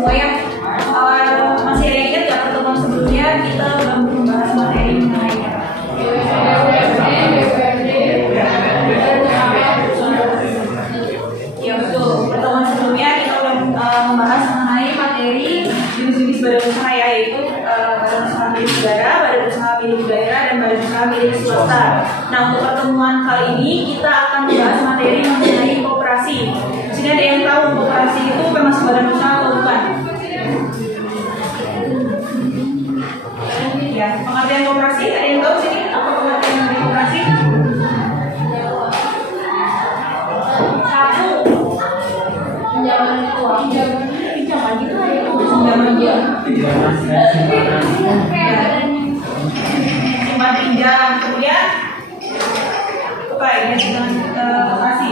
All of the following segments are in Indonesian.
semua ya. Masih ada yang ingat nggak pertemuan sebelumnya kita baru membahas materi mengenai ya betul. Pertemuan sebelumnya kita udah membahas mengenai materi jenis-jenis badan usaha ya, yaitu badan usaha milik negara, badan usaha milik daerah, dan badan usaha milik swasta. Nah, untuk pertemuan kali ini kita akan membahas materi mengenai koperasi. Di sini ada yang tahu koperasi itu termasuk badan usaha atau bukan? Ya, pengertian koperasi ada yang tahu sini apa pengertian dari koperasi? Satu, pinjaman gitu ya, pinjaman dia. Simpan pinjam, kemudian apa ini dengan koperasi?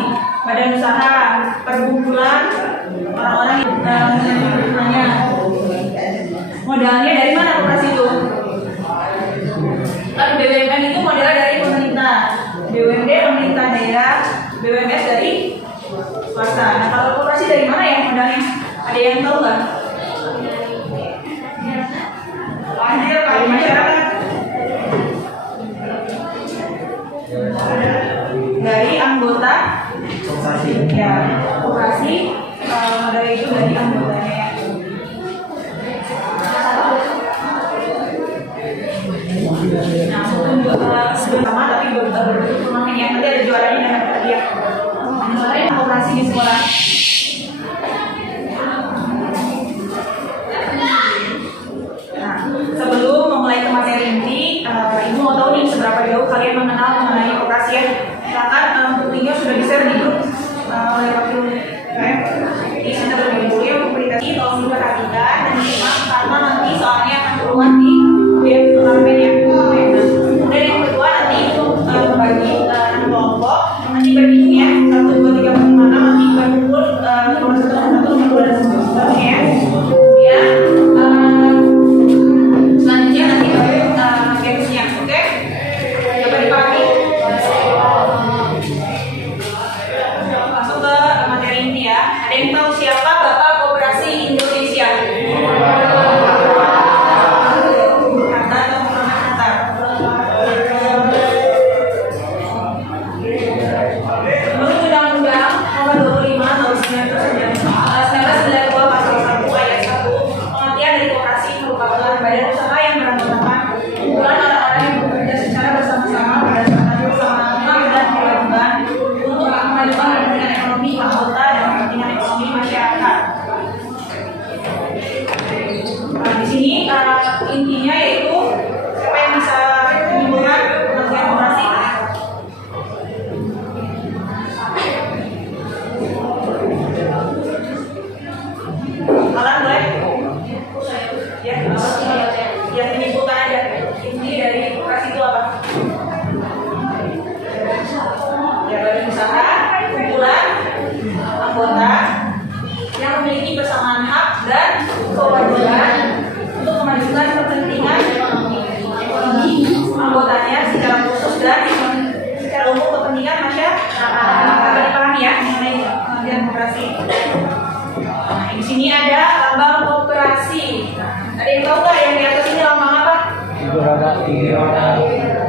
Badan usaha, perkumpulan orang-orang yang punya modalnya dari mana koperasi itu? Kan BUMN itu modalnya dari pemerintah, BUMD pemerintah daerah, BUMS dari swasta. Nah, kalau koperasi dari mana ya modalnya? Ada yang tahu nggak? Hadir dari masyarakat, dari anggota ya koperasi, dari itu dari anggotanya ya. Nah, sebelum sama tapi berturnamen yang nanti ada juaranya dan ada hadiah. Juaranya koperasi di sekolah. Nah, sebelum memulai ke materi inti, Ibu mau tahu nih seberapa jauh kalian mengenal mengenai koperasi ya? Silakan buktinya sudah di-share di grup oleh wakil. Jadi kita berbagi dulu ya untuk komunikasi, tolong diperhatikan dan disimak karena nanti soalnya akan keluar di web turnamen yang dan yang kedua nanti untuk berbagi kelompok nanti berhitung ya 1, 2, 3, 4, 5, 6 nanti berkumpul nomor 1, nomor 2 dan seterusnya ya. Kemudian selanjutnya nanti gamesnya, oke? Dapat dipahami? Masuk ke materi inti ya. Ada yang tahu siapa Bapak Koperasi Indonesia? Intinya yaitu siapa yang bisa menyimpulkan pengertian koperasi? Kalian boleh? Ya menyimpulkan aja. Inti dari koperasi itu apa? Ya badan usaha, kumpulan anggota yang memiliki persamaan hak dan kewajiban untuk memajukan kepentingan ekonomi anggotanya secara khusus dan secara umum kepentingan masyarakat. Dipahami ya mengenai pengertian koperasi. Nah, di sini ada lambang koperasi. Ada yang tahu nggak yang di atas ini lambang apa? Gigi roda.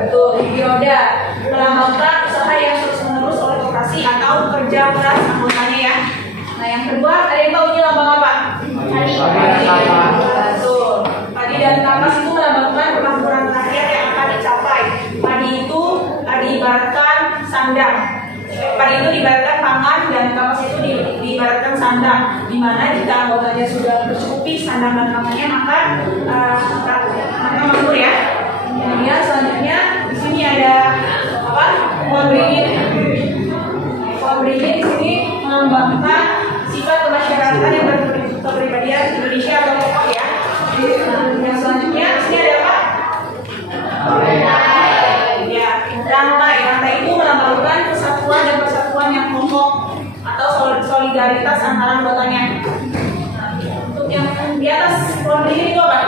Betul, gigi roda. Melambangkan usaha yang terus-menerus oleh koperasi atau kerja keras anggotanya ya. Nah, yang kedua ada yang tahu ini lambang apa? Betul. Padi dan kapas itu melambangkan permakmuran rakyat yang akan dicapai. Padi itu diibaratkan sandang. Padi itu diibaratkan pangan dan kapas itu diibaratkan sandang. Di mana jika anggotanya sudah mencukupi sandang dan pangannya maka makmur ya. Kemudian selanjutnya di sini ada apa? Pohon beringin. Pohon beringin di sini melambangkan sifat kemasyarakatan yang berkepribadian Indonesia atau pokok ya. Yang selanjutnya di sini ada apa? Ya, rantai itu melambangkan persatuan dan persatuan yang kokoh atau solidaritas antara anggotanya. Untuk yang di atas pohon beringin itu apa?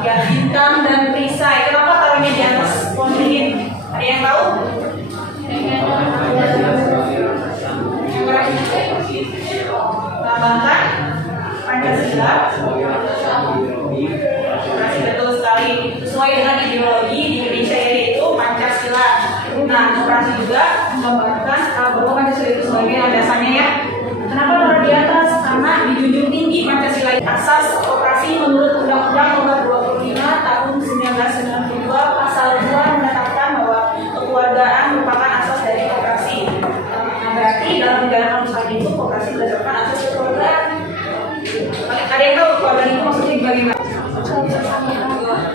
Ya, bintang dan perisai. Kenapa taruhnya di atas pohon beringin? Ada yang tahu? melambangkan Pancasila. Masih betul sekali, sesuai dengan ideologi di Indonesia yaitu Pancasila. Nah, koperasi juga melambangkan bahwa Pancasila itu sebagai landasannya ya. Kenapa taruh di atas? Karena dijunjung tinggi Pancasila. Asas koperasi menurut Undang-Undang Nomor 25 Tahun 1992 Pasal 2 menetapkan bahwa kekeluargaan merupakan asas dari koperasi. Nah, berarti dalam menjalankan usaha itu koperasi berdasarkan asas kekeluargaan. Ada yang tahu kekeluargaan itu maksudnya bagaimana?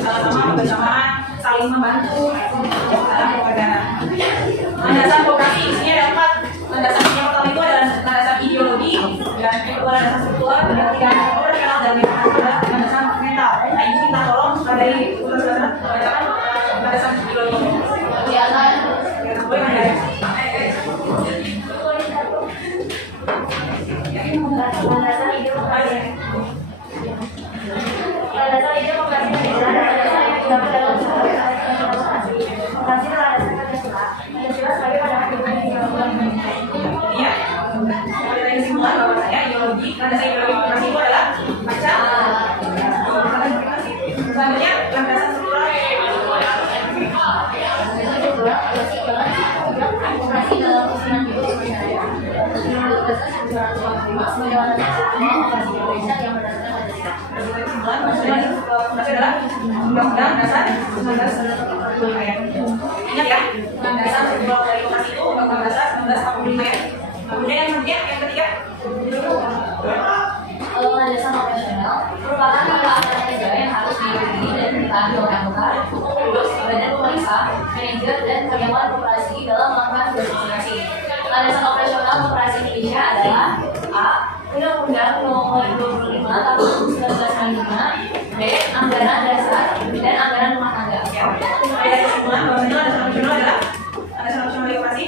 Sama kebersamaan, saling membantu dalam kekeluargaan. Landasan koperasi isinya ada 4. Landasan yang pertama itu adalah landasan ideologi, dan yang kedua landasan struktural, dan yang ketiga operasional, dan yang ketiga adalah landasan mental. Nah, ini kita tolong dari landasan ideologi. Landasan ide koperasi adalah landasan yang didapat dalam usaha koperasi. Koperasi adalah landasan Pancasila. Pancasila sebagai pandangan ideologi. Iya. Dari kesimpulan bahwasanya ideologi, landasan ideologi koperasi itu adalah Pancasila. Selanjutnya landasan struktural. Koperasi dalam usaha adalah Undang-Undang Dasar 1945. Ingat ya, landasan struktural dari koperasi itu Undang-Undang Dasar 1945 ya. Kemudian yang ketiga, landasan operasional merupakan peralatan kerja yang harus diikuti dan ditaati oleh anggota, pengurus, badan pemeriksa, manajer, dan karyawan koperasi dalam melakukan koperasi. Landasan operasional koperasi Indonesia adalah A. Undang-Undang Nomor 25 Tahun 1945, B. Anggaran dasar, dan anggaran rumah tangga. Ada kesimpulan bahwasanya landasan operasional adalah landasan operasional dari koperasi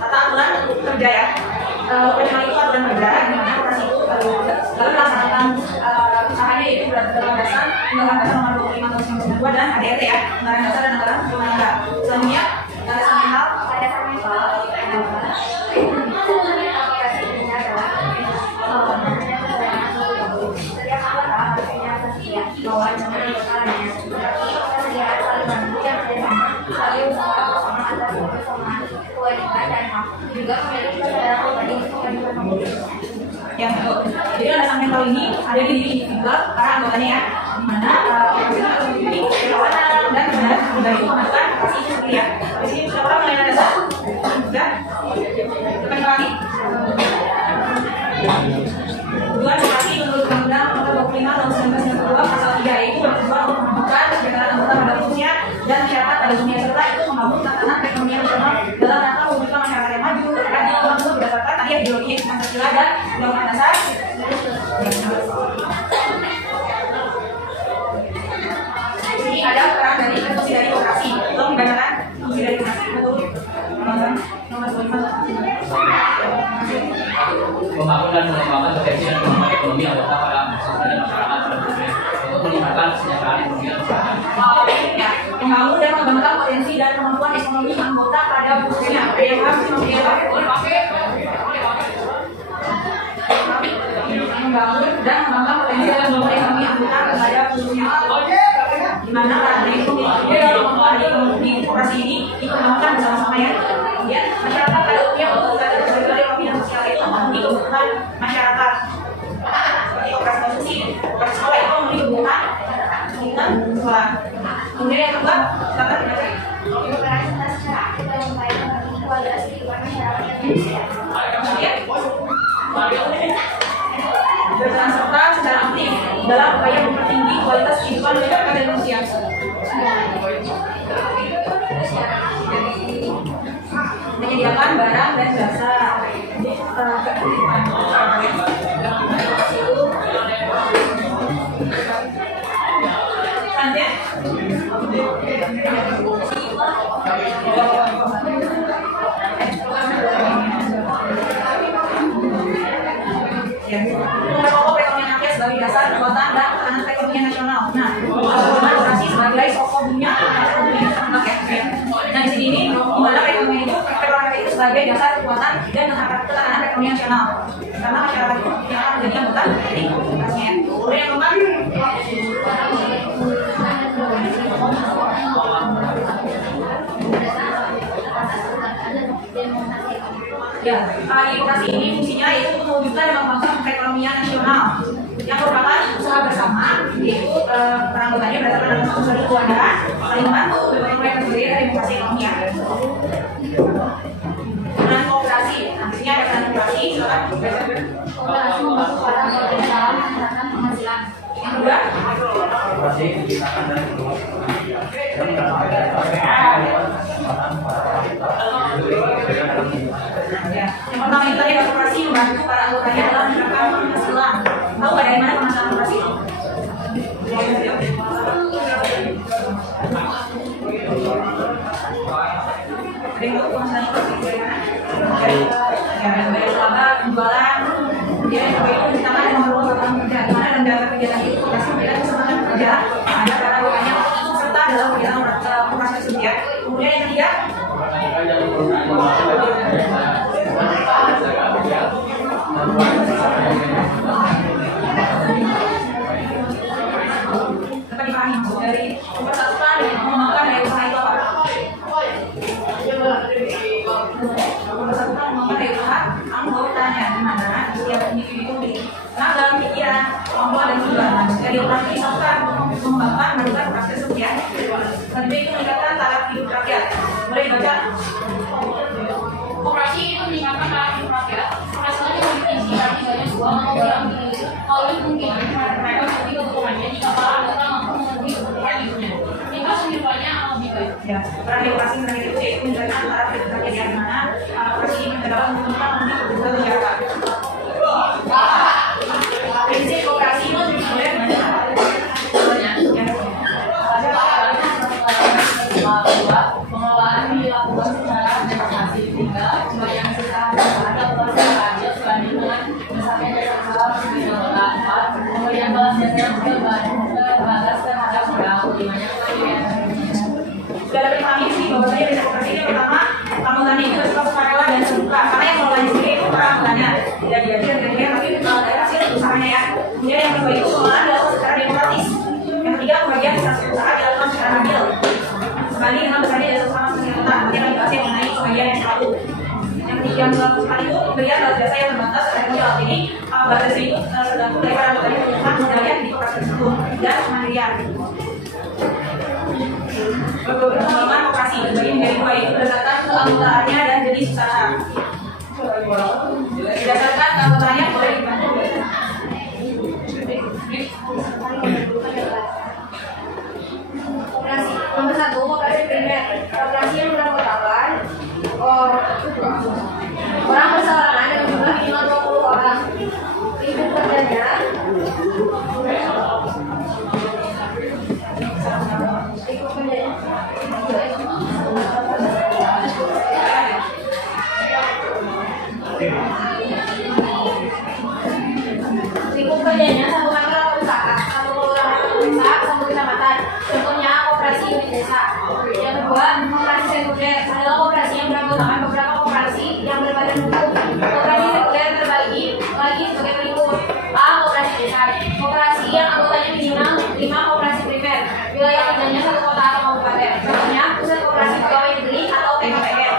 tata aturan kerja ya. Operasional itu aturan kerja di mana koperasi itu dalam melaksanakan usahanya yaitu berdasarkan dasar Undang-Undang Dasar Nomor 25 Tahun 1992 dan ADRT ya, anggaran dasar dan anggaran rumah tangga. Selanjutnya landasan mental. Yang jadi landasan mental ini ada di diri individual para anggotanya ya, di mana kita harus memiliki kerawanan dan kebenaran pribadi itu memastikan koperasi itu sendiri ya. Di sini sudah orang mengenai landasan sudah depan lagi. Tujuan koperasi menurut Undang-Undang Nomor 25 Tahun 1992 Pasal 3 yaitu bertujuan untuk menumbuhkan kesejahteraan anggota pada khususnya dan masyarakat pada umumnya serta itu membangun tatanan perekonomian nasional dalam rangka mewujudkan masyarakat yang maju, adil, makmur berdasarkan tadi ideologi Pancasila dan Undang-Undang Dasar. Ini ada peran dari fungsi dari koperasi. Tolong dibacakan fungsi dari koperasi menurut Undang-Undang Nomor 25. Membangun dan mengembangkan potensi dan kemampuan ekonomi anggota pada masyarakat untuk meningkatkan kesejahteraan ekonomi masyarakat. Membangun dan mengembangkan potensi dan kemampuan ekonomi anggota pada khususnya. Ada yang harus membangun dan mengembangkan potensi dan kemampuan ekonomi anggota pada khususnya. Di mana ada kemampuan ekonomi koperasi ini dikembangkan bersama-sama ya. Kemudian masyarakat pada umumnya untuk belajar ekonomi dan sosial itu memenuhi kebutuhan masyarakat. Seperti operasi konsumsi, operasi sekolah itu memenuhi kebutuhan sekolah. Kemudian yang kedua, kata berperan serta secara aktif dalam upaya mempertinggi kualitas kehidupan masyarakat dan manusia. Menyediakan barang dan jasa kehidupan. Pokok perekonomian rakyat sebagai dasar kekuatan dan ketahanan perekonomian nasional. Nah, koperasi sebagai pokok bunyi perekonomian nasional ya. Nah, di sini di mana perekonomian itu sebagai sebagai dasar kekuatan dan ketahanan perekonomian nasional. Karena masyarakat itu yang akan menjadi anggota dari komunitasnya. Kemudian yang keempat, ya, demokrasi ini fungsinya yaitu untuk mewujudkan dan mengembangkan perekonomian nasional yang merupakan usaha bersama, yaitu peranggotanya berdasarkan unsur keluargaan, saling membantu untuk mereka sendiri dari demokrasi ekonomi. Dan kooperasi, artinya ada kooperasi, Kooperasi membantu para pekerja dalam meningkatkan penghasilan. yang kedua, ya, yang pertama itu tadi kooperasi membantu para anggotanya dalam meningkatkan penghasilan. Tahu nggak dari mana penghasilan kooperasi? Dari penghasilan kooperasi dari mana? Dari laba, penjualan, kemudian itu ditambah dengan nomor lapangan kerja. Di mana dalam daftar kegiatan itu kooperasi memberikan kesempatan kerja ada para anggotanya serta dalam kegiatan kooperasi tersebut ya. Kemudian yang ketiga, dapat dipahami maksud dari mempersatukan dan mengembangkan daya usaha itu apa? Mempersatukan mengembangkan daya usaha anggotanya, di mana setiap individu itu memiliki tenaga, pikiran, kemampuan dan kebutuhan. Jadi operasi disatukan untuk mengembangkan melakukan operasi tersebut ya. Selanjutnya itu meningkatkan taraf hidup rakyat. Boleh dibaca? Koperasi itu meningkatkan taraf hidup rakyat. Penghasilannya lebih tinggi dari banyak uang atau yang dimiliki. Hal ini mungkin mereka memiliki keuntungannya jika para anggota mampu memenuhi kebutuhan hidupnya. Hingga kehidupannya lebih baik. Ya, peran demokrasi terakhir itu yaitu meningkatkan taraf hidup rakyat yang mana operasi ini mendapat menentukan memenuhi kebutuhan masyarakat. Prinsip koperasi itu boleh pengelolaan dilakukan secara demokrasi sehingga sebagian besar ada pelaksanaan sebanding dengan besarnya jasa usaha sebagai anggota. Kemudian balas jasa yang terbatas terhadap orang kelimanya sudah dapat dipahami sih bahwasanya desa koperasi yang pertama anggotanya itu harus sukarela dan terbuka karena yang mengelolanya sendiri itu para anggotanya tidak jadi tapi dari hasil usahanya ya. Kemudian yang kedua itu pengelolaan dilakukan secara demokratis. Yang ketiga pembagian hasil usaha dilakukan secara adil. Sebanding dengan besarnya jasa usaha masing-masing anggota. Nanti akan dibahas yang mengenai pembagian yang satu. Yang ketiga yang dilakukan itu pemberian balas jasa yang terbatas dan menjual. Jadi balas jasa itu tergantung dari para anggotanya menyimpan modalnya di koperasi tersebut dan kemandirian. Pengembangan koperasi terbagi menjadi dua yaitu berdasarkan keanggotaannya dan jenis usaha. Berdasarkan keanggotaannya boleh dibantu. Koperasi nomor 1 koperasi primer. Koperasi yang beranggotakan orang perseorangan dengan jumlah minimal 20 orang. Lingkup kerjanya satu kantor atau usaha, satu kelurahan atau desa, satu kecamatan. Contohnya koperasi unit desa. Yang kedua, koperasi sekunder adalah koperasi yang beranggotakan beberapa koperasi yang berbadan hukum. Koperasi sekunder terbagi lagi sebagai berikut: A. Koperasi desa. Koperasi yang anggotanya minimal 5 koperasi primer. Wilayah kerjanya satu kota atau kabupaten. Contohnya pusat koperasi pegawai negeri atau PKPN.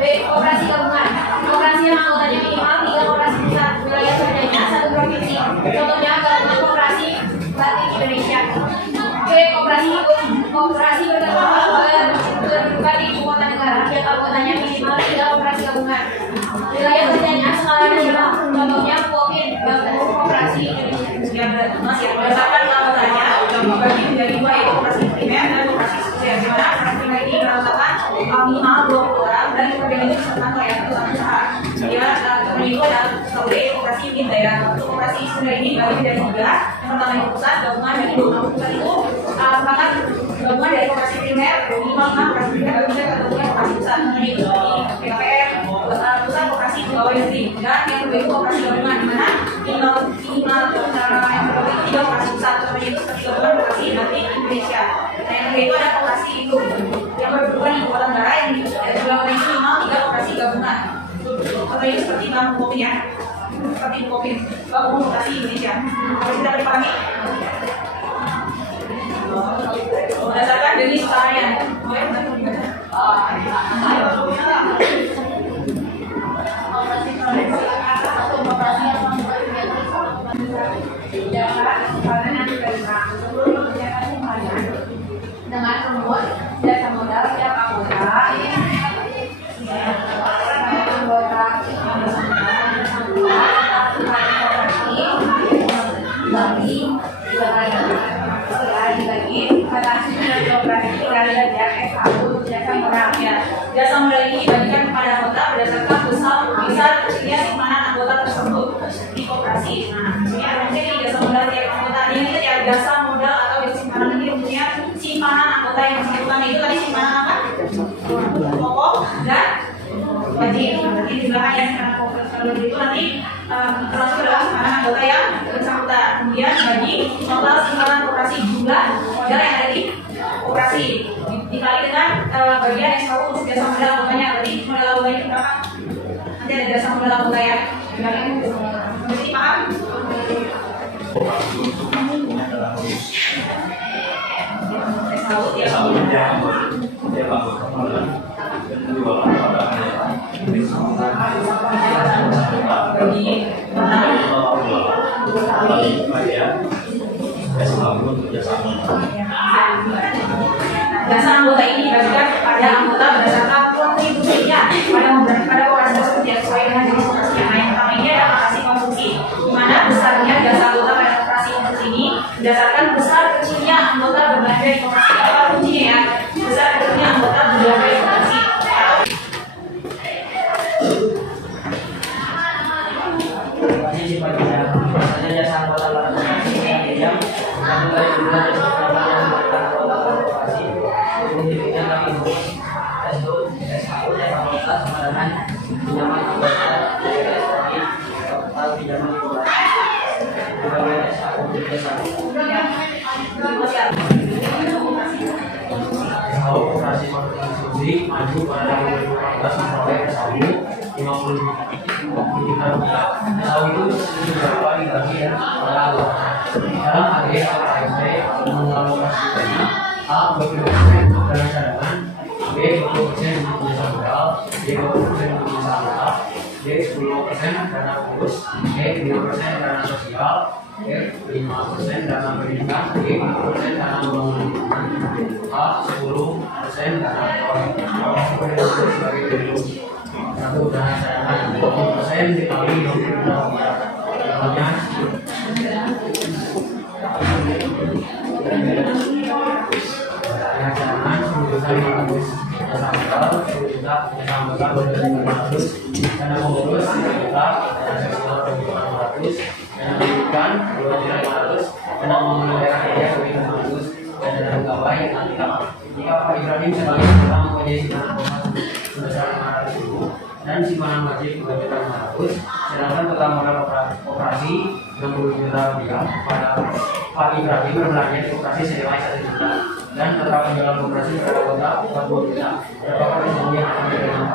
B. Koperasi gabungan. Koperasi yang anggotanya minimal 3 koperasi pusat. Wilayah kerjanya satu provinsi. Contohnya gabungan koperasi batik Indonesia. C. Koperasi hukum. Koperasi berkedudukan di ibu kota negara yang anggotanya minimal 3 koperasi gabungan. Wilayah kerjanya skala nasional. Contohnya Pupin, Bank Koperasi Indonesia. Ya, masih berdasarkan anggotanya dibagi menjadi dua yaitu koperasi primer dan koperasi sekunder. Di mana koperasi primer ini beranggotakan minimal 20 orang dan kemudian itu disertakan oleh satu usaha. Ya, kemudian itu ada sebagai koperasi unit daerah. Untuk koperasi sekunder ini dibagi menjadi 3. Yang pertama itu pusat gabungan dari 2 pusat itu merupakan gabungan dari koperasi primer minimal 6 koperasi primer dan kemudian koperasi pusat. Kemudian itu di PKPR pusat koperasi pegawai negeri dan yang kedua itu koperasi gabungan di mana minimal yang kedua itu 3 koperasi pusat. Kemudian itu seperti gabungan koperasi batik Indonesia. Dan yang ketiga itu ada koperasi itu yang berhubungan di ibu kota negara yang di minimal 3 koperasi gabungan. Atau ini seperti bangku kopi ya, seperti kopi bangku komunikasi Indonesia. Harus kita pahami. Berdasarkan jenis usahanya. Dengan rumus jasa modal setiap anggota dibagi pada hasil dari operasi tinggal lihat ya SHU jasa modal ya. Jasa modal ini dibagikan kepada anggota berdasarkan besar kecilnya simpanan anggota tersebut di koperasi. Nah, ini ada nih jasa modal tiap anggota. Yang ini ya jasa modal atau jasa simpanan ini punya simpanan anggota yang bersangkutan itu tadi simpanan apa? Pokok dan wajib. Nanti di belakang yang karena pokok kalau itu nanti termasuk dalam simpanan anggota yang bersangkutan. Kemudian bagi total simpanan koperasi jumlah modal yang ada di koperasi dikali dengan bagian SKU untuk jasa modal anggotanya. Berarti modal anggotanya itu berapa? Nanti ada jasa modal anggota ya. Jadi paham? Jasa anggota ini dibagikan kepada anggota berdasarkan kontribusinya pada operasi tersebut yang sesuai dengan jenis operasi yang lain. Pertama ini ada operasi konsumsi, di mana besarnya jasa anggota pada operasi konsumsi ini berdasarkan besar kecilnya anggota berbelanja di koperasi. Apa kuncinya ya? Besar kecilnya anggota berbelanja di koperasi. Jasa anggota yang diam dari bulan operasi konsumsi maju pada tahun 2014 memperoleh SAU 50 rupiah. SAU itu beberapa dibagi ya pada anggota. Dalam AG atau ASP mengalokasikannya A 20% dana cadangan, B 20% untuk jasa modal, B 20% untuk jasa anggota, D 10% dana khusus, E 5% dana sosial, F 5% dana pendidikan, G 5% dana pembangunan lingkungan, H 10% dana sebagai berikut. 1 dana cadangan 20% dikali 20 rupiah. Contohnya dana cadangan 10.500, jasa modal 10 juta, jasa anggota 2.500, dana pengurus 3 juta, dana sosial 2.500, dana pendidikan 2.500, dana pembangunan daerah 2.500, dan dana pegawai nanti jika Pak Ibrahim sebagai anggota mempunyai simpanan sebesar 500.000 dan simpanan wajib 3.500.000, sedangkan total modal operasi 60 juta rupiah pada Pak Ibrahim berbelanja di operasi senilai 1 juta dan total penjualan operasi pada anggota 40 juta. Berapa persen yang akan diterima?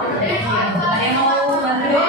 Ada yang mau bantu?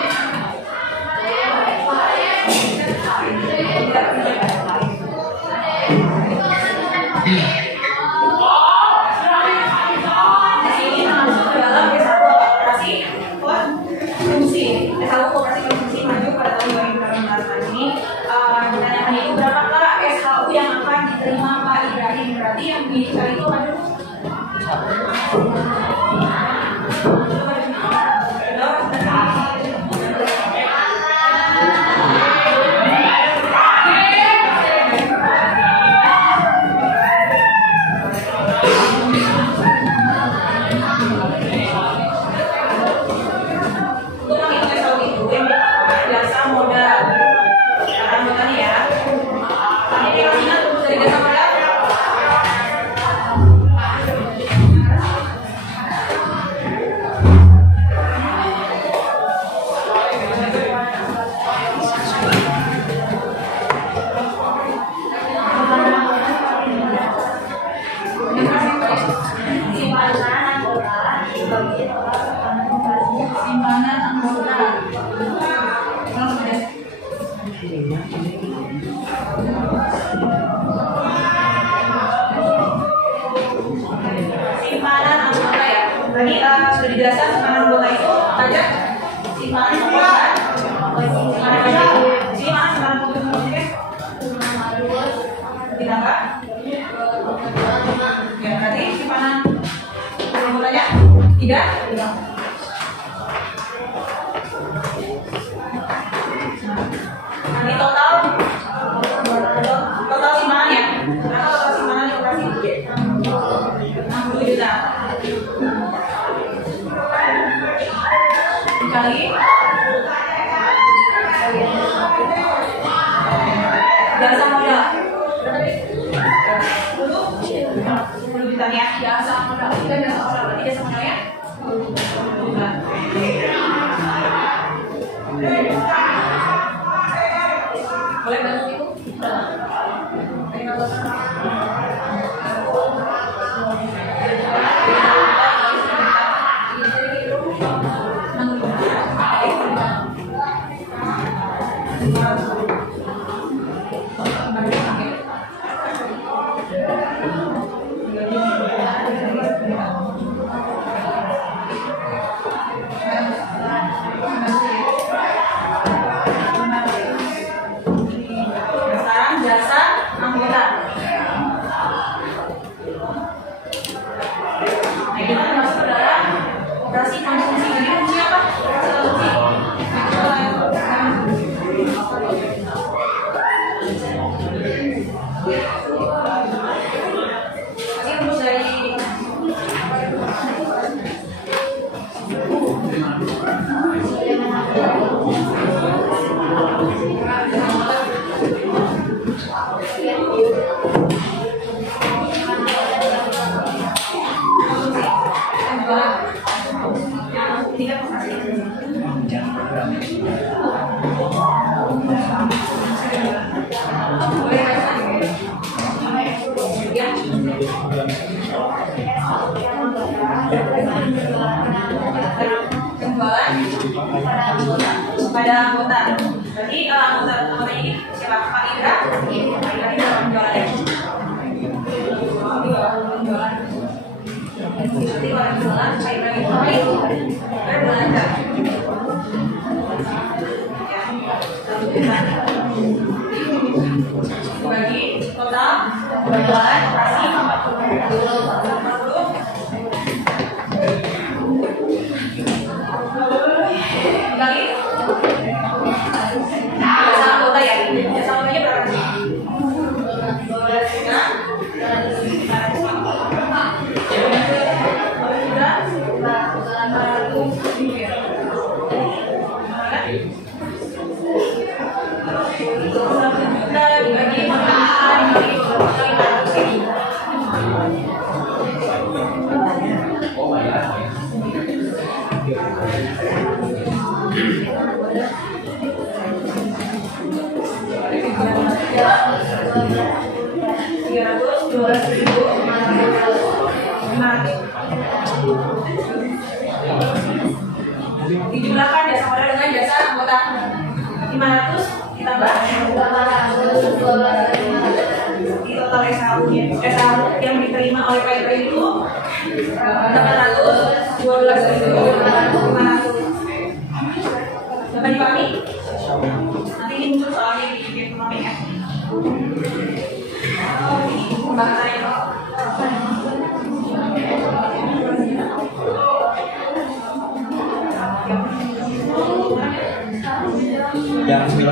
simpanan pokok. Sini mana simpanan pokoknya? Ditambah. Ya, berarti simpanan pokoknya 3. Nanti total simpanan ya. Berapa total simpanan di operasi? 60 juta. Dikali jasa modal 10 juta ya. Jasa modal berarti jasa modalnya boleh bantu ibu? Sekarang jasa anggota. Nah, ini kan masuk ke dalam operasi konsumsi. Jadi fungsinya apa? Ini rumus dari pada anggota. Berarti anggota ini siapa? Pak Indra? Pak Indra di dalam penjualannya. Nanti kalau jualan, Pak Indra itu apa itu? Berbelanja. Bagi total penjualan operasi 40. Kali jasa anggota ya, jasa anggotanya berapa sih? 12 juta. Dijumlahkan jasa modal dengan jasa anggota 500 ditambah di total SHU yang diterima oleh Pak Indra itu 812.500. Dapat dipahami? Nanti ini muncul soalnya di ekonomi ya. Pembahasannya yang 9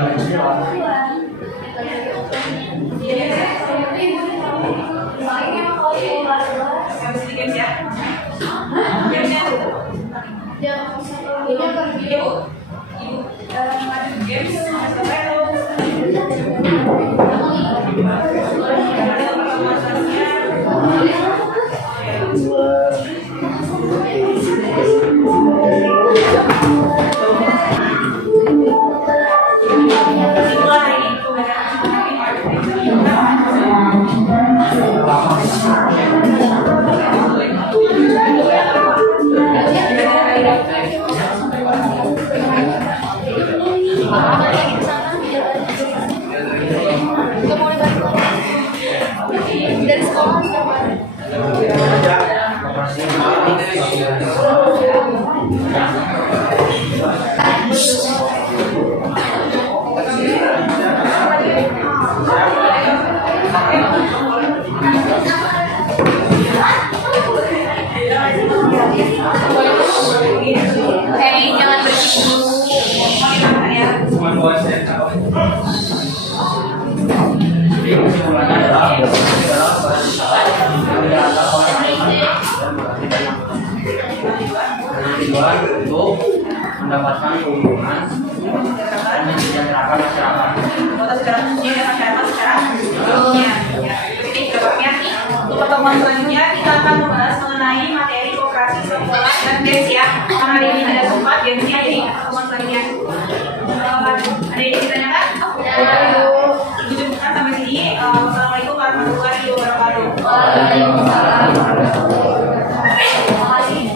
dari sekolah operasi jangan berisik dulu. Cuma 2 set. Jadi kesimpulannya adalah yang dianggap oleh tujuan untuk mendapatkan keuntungan dan mensejahterakan masyarakat. Untuk pertemuan selanjutnya kita akan membahas mengenai materi koperasi sekolah dan BES ya. Karena hari ini tidak sempat BES-nya, jadi pertemuan selanjutnya. Ada yang ditanyakan? Dudukkan sampai sini. Assalamualaikum warahmatullahi wabarakatuh. Waalaikumsalam. Terima kasih.